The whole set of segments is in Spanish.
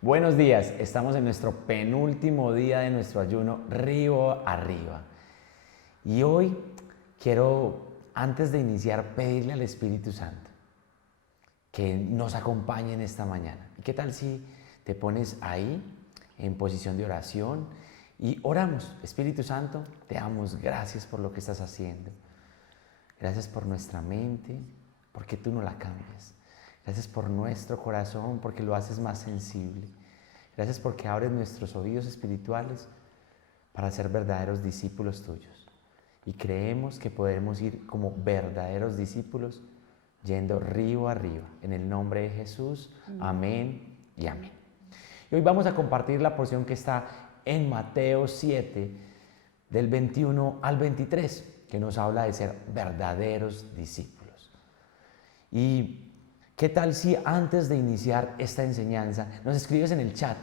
Buenos días, estamos en nuestro penúltimo día de nuestro ayuno Río Arriba. Y hoy quiero, antes de iniciar, pedirle al Espíritu Santo que nos acompañe en esta mañana. ¿Y qué tal si te pones ahí en posición de oración y oramos? Espíritu Santo, te damos gracias por lo que estás haciendo. Gracias por nuestra mente, porque tú no la cambias. Gracias por nuestro corazón, porque lo haces más sensible. Gracias porque abres nuestros oídos espirituales para ser verdaderos discípulos tuyos. Y creemos que podemos ir como verdaderos discípulos yendo río arriba. En el nombre de Jesús, amén y amén. Y hoy vamos a compartir la porción que está en Mateo 7, del 21 al 23, que nos habla de ser verdaderos discípulos. Y ¿qué tal si antes de iniciar esta enseñanza nos escribes en el chat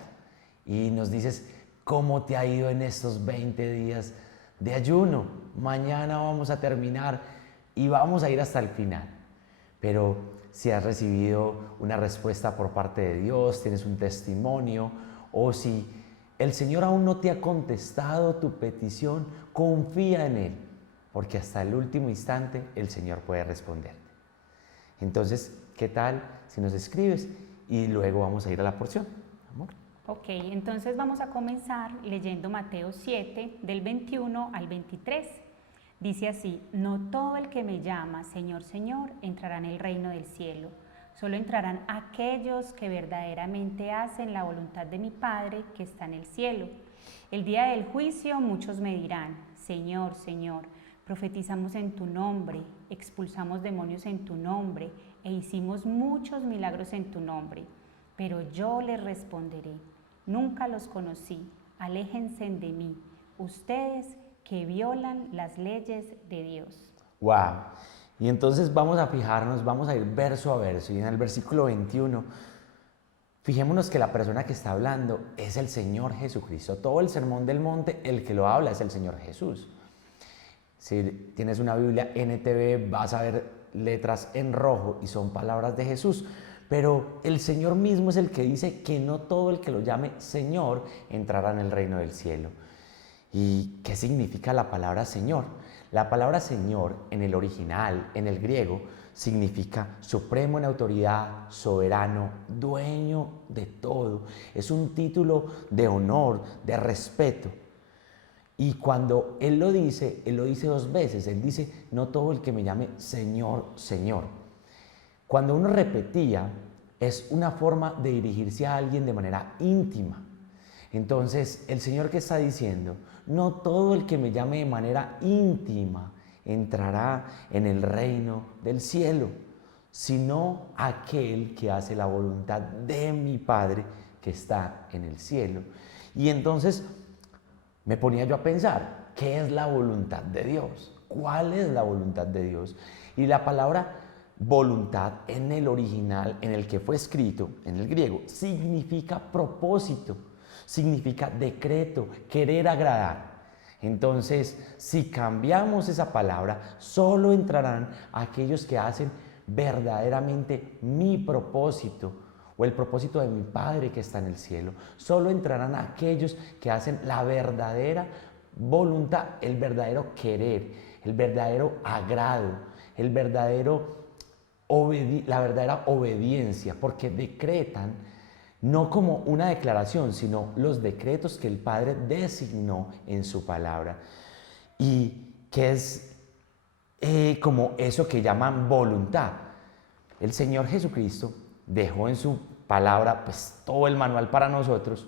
y nos dices cómo te ha ido en estos 20 días de ayuno? Mañana vamos a terminar y vamos a ir hasta el final. Pero si has recibido una respuesta por parte de Dios, tienes un testimonio, o si el Señor aún no te ha contestado tu petición, confía en Él, porque hasta el último instante el Señor puede responderte. Entonces, ¿qué tal si nos escribes y luego vamos a ir a la porción? ¿Amor? Ok, entonces vamos a comenzar leyendo Mateo 7, del 21 al 23. Dice así: no todo el que me llama Señor, Señor, entrará en el reino del cielo. Solo entrarán aquellos que verdaderamente hacen la voluntad de mi Padre que está en el cielo. El día del juicio muchos me dirán: Señor, Señor, profetizamos en tu nombre, expulsamos demonios en tu nombre e hicimos muchos milagros en tu nombre. Pero yo les responderé: nunca los conocí, aléjense de mí, ustedes que violan las leyes de Dios. ¡Wow! Y entonces vamos a fijarnos, vamos a ir verso a verso. Y en el versículo 21, fijémonos que la persona que está hablando es el Señor Jesucristo. Todo el sermón del monte, el que lo habla es el Señor Jesús. Si tienes una Biblia NTV, vas a ver letras en rojo y son palabras de Jesús. Pero el Señor mismo es el que dice que no todo el que lo llame Señor entrará en el reino del cielo. ¿Y qué significa la palabra Señor? La palabra Señor en el original, en el griego, significa supremo en autoridad, soberano, dueño de todo. Es un título de honor, de respeto. Y cuando Él lo dice dos veces. Él dice: no todo el que me llame Señor, Señor. Cuando uno repetía, es una forma de dirigirse a alguien de manera íntima. Entonces, el Señor que está diciendo: no todo el que me llame de manera íntima entrará en el reino del cielo, sino aquel que hace la voluntad de mi Padre que está en el cielo. Y entonces me ponía yo a pensar, ¿qué es la voluntad de Dios? ¿Cuál es la voluntad de Dios? Y la palabra voluntad en el original, en el que fue escrito, en el griego, significa propósito, significa decreto, querer agradar. Entonces, si cambiamos esa palabra, solo entrarán aquellos que hacen verdaderamente mi propósito o el propósito de mi Padre que está en el cielo. Solo entrarán aquellos que hacen la verdadera voluntad, el verdadero querer, el verdadero agrado, el verdadero la verdadera obediencia, porque decretan no como una declaración, sino los decretos que el Padre designó en su palabra. Y que es como eso que llaman voluntad. El Señor Jesucristo dejó en su palabra pues todo el manual para nosotros,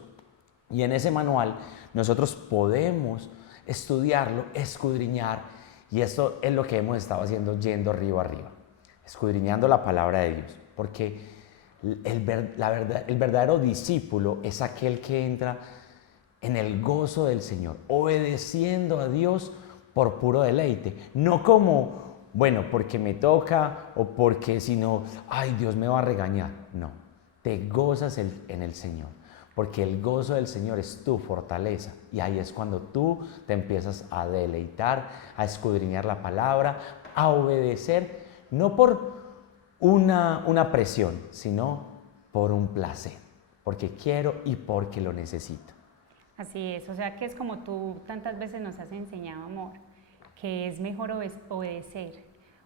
y en ese manual nosotros podemos estudiarlo, escudriñar, y esto es lo que hemos estado haciendo yendo río arriba, escudriñando la palabra de Dios, porque el verdadero discípulo es aquel que entra en el gozo del Señor, obedeciendo a Dios por puro deleite, no como, bueno, porque me toca o porque si no, ay, Dios me va a regañar. No, te gozas en el Señor, porque el gozo del Señor es tu fortaleza, y ahí es cuando tú te empiezas a deleitar, a escudriñar la palabra, a obedecer, no por una presión, sino por un placer, porque quiero y porque lo necesito. Así es, o sea que es como tú tantas veces nos has enseñado, amor, que es mejor obedecer.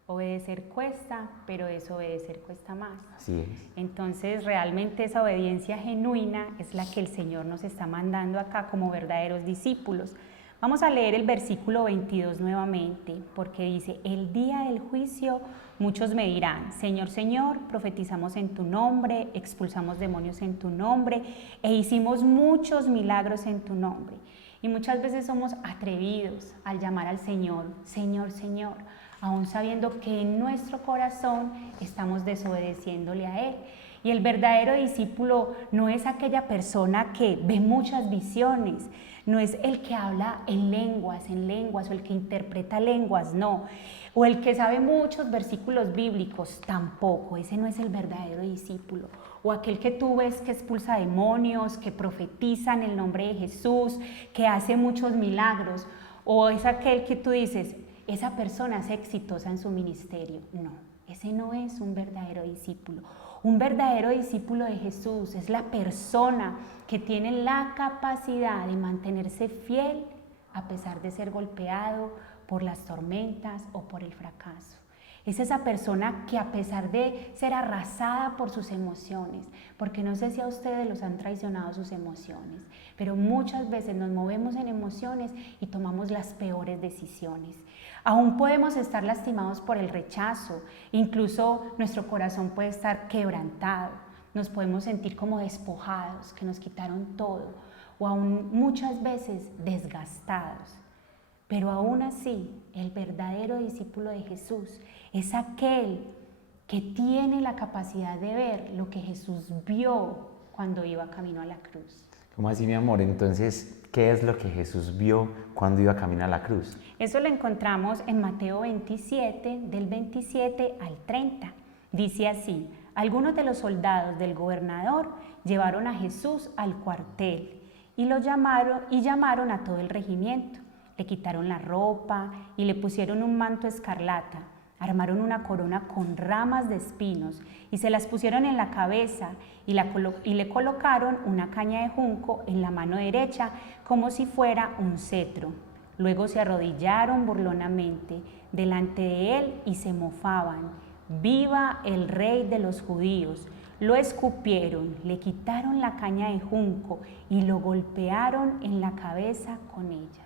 Obedecer cuesta, pero desobedecer cuesta más. Así es. Entonces, realmente esa obediencia genuina es la que el Señor nos está mandando acá como verdaderos discípulos. Vamos a leer el versículo 22 nuevamente, porque dice, el día del juicio muchos me dirán, Señor, Señor, profetizamos en tu nombre, expulsamos demonios en tu nombre e hicimos muchos milagros en tu nombre. Y muchas veces somos atrevidos al llamar al Señor, Señor, Señor, aún sabiendo que en nuestro corazón estamos desobedeciéndole a Él. Y el verdadero discípulo no es aquella persona que ve muchas visiones, no es el que habla en lenguas, o el que interpreta lenguas, no. O el que sabe muchos versículos bíblicos, tampoco, ese no es el verdadero discípulo. O aquel que tú ves que expulsa demonios, que profetiza en el nombre de Jesús, que hace muchos milagros. O es aquel que tú dices, esa persona es exitosa en su ministerio. No, ese no es un verdadero discípulo. Un verdadero discípulo de Jesús es la persona que tiene la capacidad de mantenerse fiel a pesar de ser golpeado por las tormentas o por el fracaso. Es esa persona que a pesar de ser arrasada por sus emociones, porque no sé si a ustedes los han traicionado sus emociones, pero muchas veces nos movemos en emociones y tomamos las peores decisiones. Aún podemos estar lastimados por el rechazo, incluso nuestro corazón puede estar quebrantado, nos podemos sentir como despojados, que nos quitaron todo, o aún muchas veces desgastados. Pero aún así, el verdadero discípulo de Jesús es aquel que tiene la capacidad de ver lo que Jesús vio cuando iba camino a la cruz. ¿Cómo así, mi amor? Entonces, ¿qué es lo que Jesús vio cuando iba camino a la cruz? Eso lo encontramos en Mateo 27, del 27 al 30. Dice así, algunos de los soldados del gobernador llevaron a Jesús al cuartel y llamaron a todo el regimiento. Le quitaron la ropa y le pusieron un manto escarlata. Armaron una corona con ramas de espinos y se las pusieron en la cabeza y le colocaron una caña de junco en la mano derecha como si fuera un cetro. Luego se arrodillaron burlonamente delante de él y se mofaban. ¡Viva el rey de los judíos! Lo escupieron, le quitaron la caña de junco y lo golpearon en la cabeza con ella.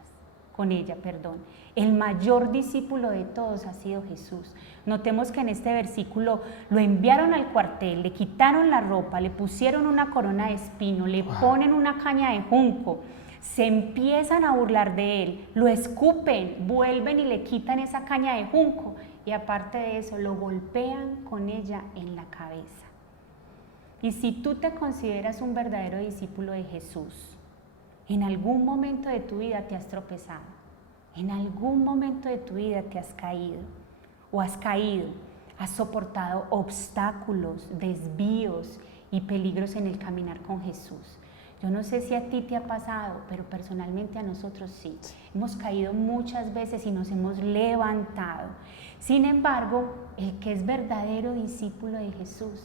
El mayor discípulo de todos ha sido Jesús. Notemos que en este versículo lo enviaron al cuartel, le quitaron la ropa, le pusieron una corona de espino, le ponen una caña de junco, se empiezan a burlar de él, lo escupen, vuelven y le quitan esa caña de junco y aparte de eso lo golpean con ella en la cabeza. Y si tú te consideras un verdadero discípulo de Jesús, en algún momento de tu vida te has tropezado, en algún momento de tu vida te has caído o has caído, has soportado obstáculos, desvíos y peligros en el caminar con Jesús. Yo no sé si a ti te ha pasado, pero personalmente a nosotros sí. Hemos caído muchas veces y nos hemos levantado. Sin embargo, el que es verdadero discípulo de Jesús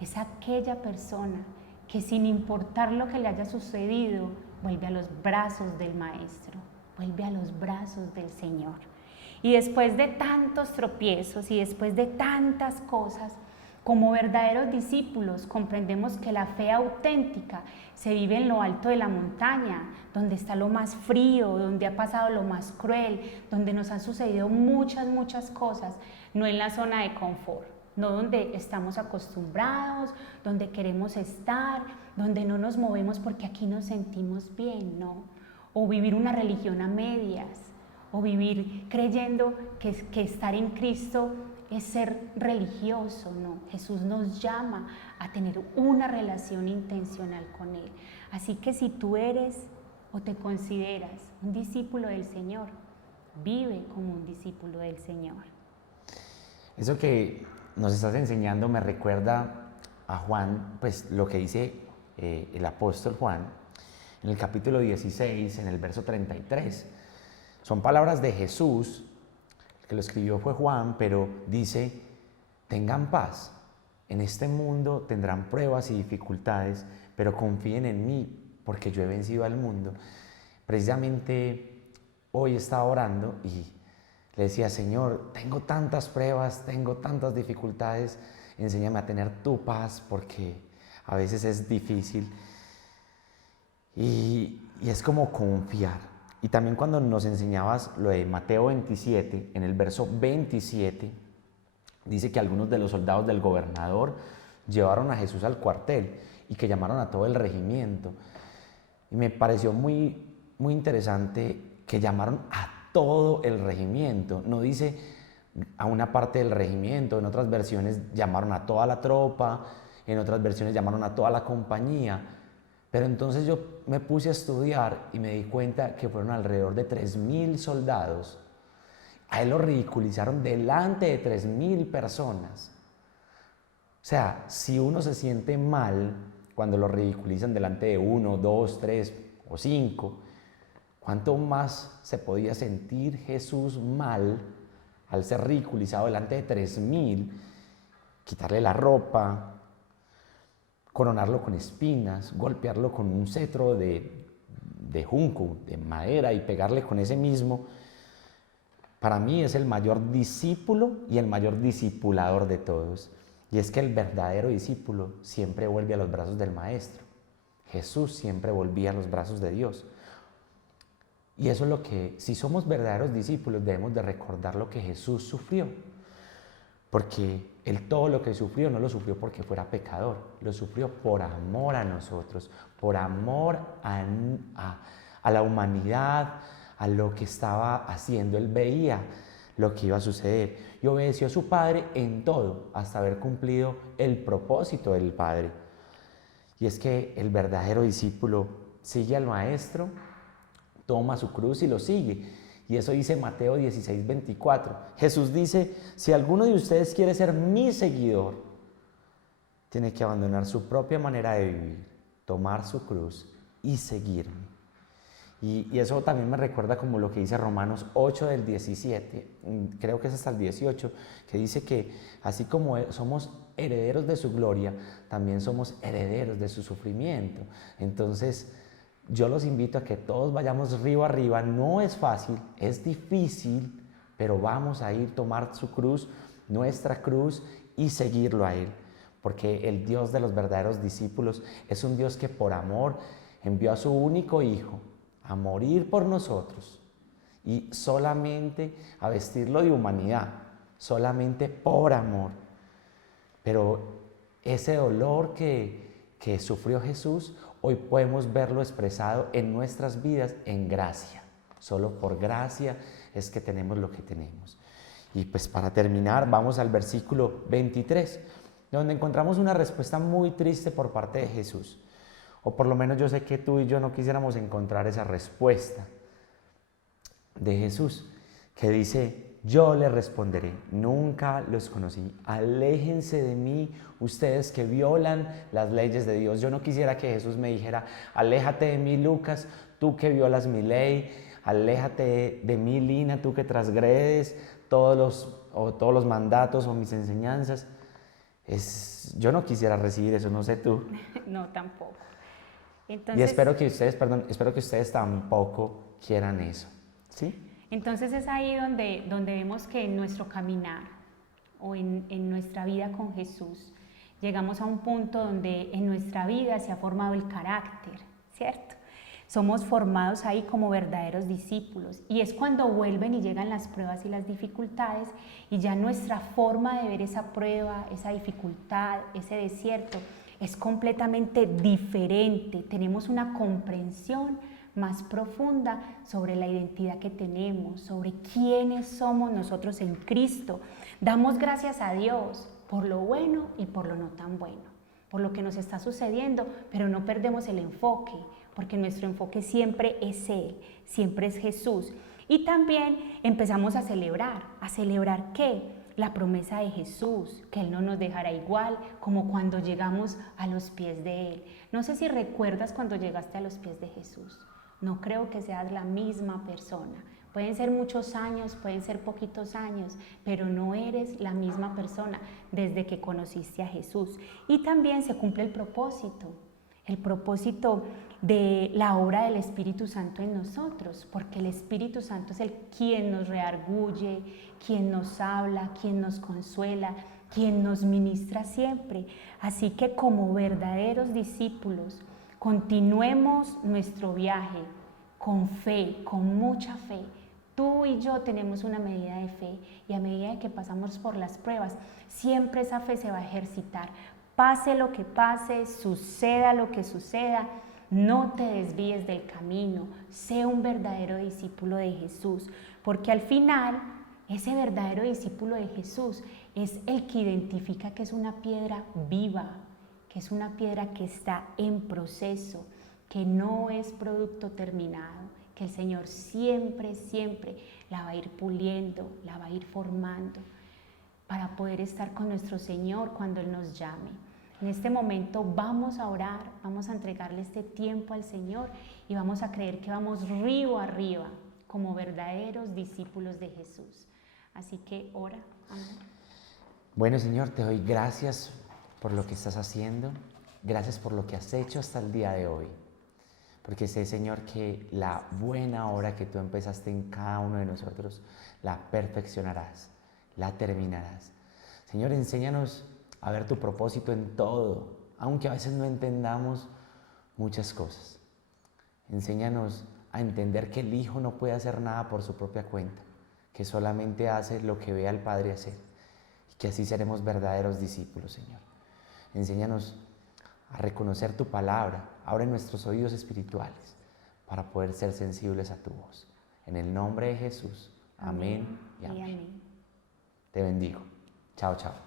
es aquella persona que sin importar lo que le haya sucedido, vuelve a los brazos del Maestro, vuelve a los brazos del Señor. Y después de tantos tropiezos y después de tantas cosas, como verdaderos discípulos comprendemos que la fe auténtica se vive en lo alto de la montaña, donde está lo más frío, donde ha pasado lo más cruel, donde nos han sucedido muchas cosas, no en la zona de confort, no donde estamos acostumbrados, donde queremos estar, donde no nos movemos porque aquí nos sentimos bien, no. O vivir una religión a medias, o vivir creyendo que estar en Cristo es ser religioso, no. Jesús nos llama a tener una relación intencional con Él. Así que si tú eres o te consideras un discípulo del Señor, vive como un discípulo del Señor. Eso que nos estás enseñando me recuerda a Juan, pues lo que dice el apóstol Juan en el capítulo 16, en el verso 33. Son palabras de Jesús, el que lo escribió fue Juan, pero dice, tengan paz. en este mundo tendrán pruebas y dificultades, pero confíen en mí porque yo he vencido al mundo. Precisamente hoy estaba orando y le decía, Señor, tengo tantas pruebas, tengo tantas dificultades, enséñame a tener tu paz porque a veces es difícil. Y es como confiar. Y también cuando nos enseñabas lo de Mateo 27, en el verso 27, dice que algunos de los soldados del gobernador llevaron a Jesús al cuartel y que llamaron a todo el regimiento. Y me pareció muy interesante que llamaron a todo el regimiento. No dice a una parte del regimiento, en otras versiones llamaron a toda la tropa, en otras versiones llamaron a toda la compañía. Pero entonces yo me puse a estudiar y me di cuenta que fueron alrededor de 3.000 soldados. A él lo ridiculizaron delante de 3.000 personas. O sea, si uno se siente mal cuando lo ridiculizan delante de 1, 2, 3 o 5, ¿cuánto más se podía sentir Jesús mal al ser ridiculizado delante de 3.000? Quitarle la ropa, coronarlo con espinas, golpearlo con un cetro de junco, de madera y pegarle con ese mismo. Para mí es el mayor discípulo y el mayor discipulador de todos. Y es que el verdadero discípulo siempre vuelve a los brazos del Maestro. Jesús siempre volvía a los brazos de Dios. Y eso es lo que, si somos verdaderos discípulos, debemos de recordar lo que Jesús sufrió. Porque Él todo lo que sufrió no lo sufrió porque fuera pecador, lo sufrió por amor a nosotros, por amor a la humanidad, a lo que estaba haciendo. Él veía lo que iba a suceder y obedeció a su Padre en todo hasta haber cumplido el propósito del Padre. Y es que el verdadero discípulo sigue al Maestro, toma su cruz y lo sigue. Y eso dice Mateo 16, 24. Jesús dice, si alguno de ustedes quiere ser mi seguidor, tiene que abandonar su propia manera de vivir, tomar su cruz y seguirme. Y eso también me recuerda como lo que dice Romanos 8 del 17, creo que es hasta el 18, que dice que así como somos herederos de su gloria, también somos herederos de su sufrimiento. Entonces, yo los invito a que todos vayamos río arriba. No es fácil, es difícil, pero vamos a ir, tomar su cruz, nuestra cruz, y seguirlo a Él. Porque el Dios de los verdaderos discípulos es un Dios que por amor envió a su único Hijo a morir por nosotros y solamente a vestirlo de humanidad, solamente por amor. Pero ese dolor que sufrió Jesús, hoy podemos verlo expresado en nuestras vidas en gracia. Solo por gracia es que tenemos lo que tenemos. Y pues para terminar, vamos al versículo 23, donde encontramos una respuesta muy triste por parte de Jesús. O por lo menos yo sé que tú y yo no quisiéramos encontrar esa respuesta de Jesús, que dice, yo le responderé, nunca los conocí, aléjense de mí ustedes que violan las leyes de Dios. Yo no quisiera que Jesús me dijera, aléjate de mí, Lucas, tú que violas mi ley, aléjate de mí, Lina, tú que transgredes todos los mandatos o mis enseñanzas. Yo no quisiera recibir eso, no sé tú. No, tampoco. Entonces, y espero que ustedes tampoco quieran eso, ¿sí? Entonces es ahí donde vemos que en nuestro caminar o en nuestra vida con Jesús llegamos a un punto donde en nuestra vida se ha formado el carácter, ¿cierto? Somos formados ahí como verdaderos discípulos y es cuando vuelven y llegan las pruebas y las dificultades y ya nuestra forma de ver esa prueba, esa dificultad, ese desierto es completamente diferente. Tenemos una comprensión más profunda sobre la identidad que tenemos, sobre quiénes somos nosotros en Cristo. Damos gracias a Dios por lo bueno y por lo no tan bueno, por lo que nos está sucediendo, pero no perdemos el enfoque, porque nuestro enfoque siempre es Él, siempre es Jesús. Y también empezamos a celebrar ¿qué? La promesa de Jesús, que Él no nos dejará igual como cuando llegamos a los pies de Él. No sé si recuerdas cuando llegaste a los pies de Jesús. No creo que seas la misma persona, Pueden ser muchos años, pueden ser poquitos años, pero no eres la misma persona desde que conociste a Jesús. Y también se cumple el propósito de la obra del Espíritu Santo en nosotros, porque el Espíritu Santo es el quien nos redarguye, quien nos habla, quien nos consuela, quien nos ministra siempre. Así que como verdaderos discípulos, continuemos nuestro viaje con fe, con mucha fe. Tú y yo tenemos una medida de fe y a medida que pasamos por las pruebas, siempre esa fe se va a ejercitar. Pase lo que pase, suceda lo que suceda, no te desvíes del camino, sé un verdadero discípulo de Jesús, porque al final ese verdadero discípulo de Jesús es el que identifica que es una piedra viva, que es una piedra que está en proceso, que no es producto terminado, que el Señor siempre, siempre la va a ir puliendo, la va a ir formando para poder estar con nuestro Señor cuando Él nos llame. En este momento vamos a orar, vamos a entregarle este tiempo al Señor y vamos a creer que vamos río arriba como verdaderos discípulos de Jesús. Así que ora, amén. Bueno, Señor, te doy gracias por lo que estás haciendo, gracias por lo que has hecho hasta el día de hoy, porque sé, Señor, que la buena obra que tú empezaste en cada uno de nosotros, la perfeccionarás, la terminarás. Señor, enséñanos a ver tu propósito en todo, aunque a veces no entendamos muchas cosas. Enséñanos a entender que el Hijo no puede hacer nada por su propia cuenta, que solamente hace lo que ve al Padre hacer, y que así seremos verdaderos discípulos, Señor. Enséñanos a reconocer tu palabra, abre nuestros oídos espirituales para poder ser sensibles a tu voz. En el nombre de Jesús, amén y amén. Te bendigo. Chao, chao.